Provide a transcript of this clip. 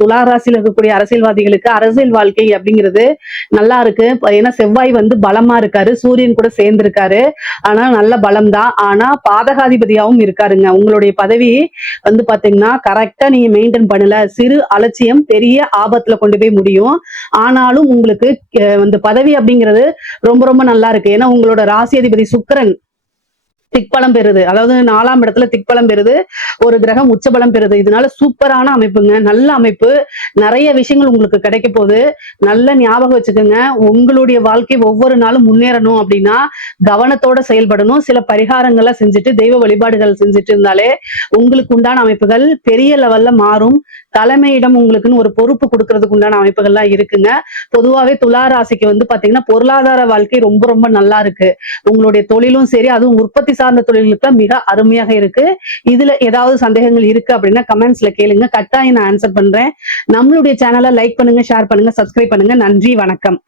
துலா ராசியில இருக்கக்கூடிய அரசியல்வாதிகளுக்கு அரசியல் வாழ்க்கை அப்படிங்கிறது நல்லா இருக்கு. ஏன்னா செவ்வாய் வந்து பலமா இருக்காரு. சூரியன் கூட சேர்ந்து இருக்காரு. ஆனா நல்ல பலம் தான். ஆனா பாதகாதிபதியாவும் இருக்காருங்க. உங்களுடைய பதவி வந்து பாத்தீங்கன்னா கரெக்ட்டா நீங்க மெயின்டெயின் பண்ணல. சிறு அலட்சியம் பெரிய ஆபத்துல கொண்டு போய் முடியும். ஆனாலும் உங்களுக்கு இந்த பதவி அப்படிங்கிறது ரொம்ப ரொம்ப நல்லா இருக்கு. ஏன்னா உங்களோட ராசி அதிபதி சுக்கிரன் திக்பலம் பெறுது. அதாவது 4ஆம் இடத்துல திக்பலம் பெறுது. ஒரு கிரகம் உச்சபலம் பெறுது. இதனால சூப்பரான அமைப்புங்க. நல்ல அமைப்பு. நெறைய விஷயங்கள் உங்களுக்கு கிடைக்க போகுது. நல்ல ஞாபகம் வச்சுக்கோங்க. உங்களுடைய வாழ்க்கை ஒவ்வொரு நாளும் முன்னேறணும் அப்படின்னா, கவனத்தோட செயல்படணும். சில பரிகாரங்கள செஞ்சுட்டு, தெய்வ வழிபாடுகள் செஞ்சுட்டு இருந்தாலே, உங்களுக்கு உண்டான அமைப்புகள் பெரிய லெவல்ல மாறும். தலைமையிடம் உங்களுக்குன்னு ஒரு பொறுப்பு குடுக்கறதுக்கு உண்டான அமைப்புகள்லாம் இருக்குங்க. பொதுவாவே துலா ராசிக்கு வந்து பாத்தீங்கன்னா, பொருளாதார வாழ்க்கை ரொம்ப ரொம்ப நல்லா இருக்கு. உங்களுடைய தொழிலும் சரி, அதுவும் உற்பத்தி சார்ந்த தொழில்களுக்கு மிக அருமையாக இருக்கு. இதுல ஏதாவது சந்தேகங்கள் இருக்கு அப்படின்னா கமெண்ட்ஸ்ல கேளுங்க. கட்டாயம் நான் ஆன்சர் பண்றேன். நம்மளுடைய சேனலை லைக் பண்ணுங்க, ஷேர் பண்ணுங்க, சப்ஸ்கிரைப் பண்ணுங்க. நன்றி, வணக்கம்.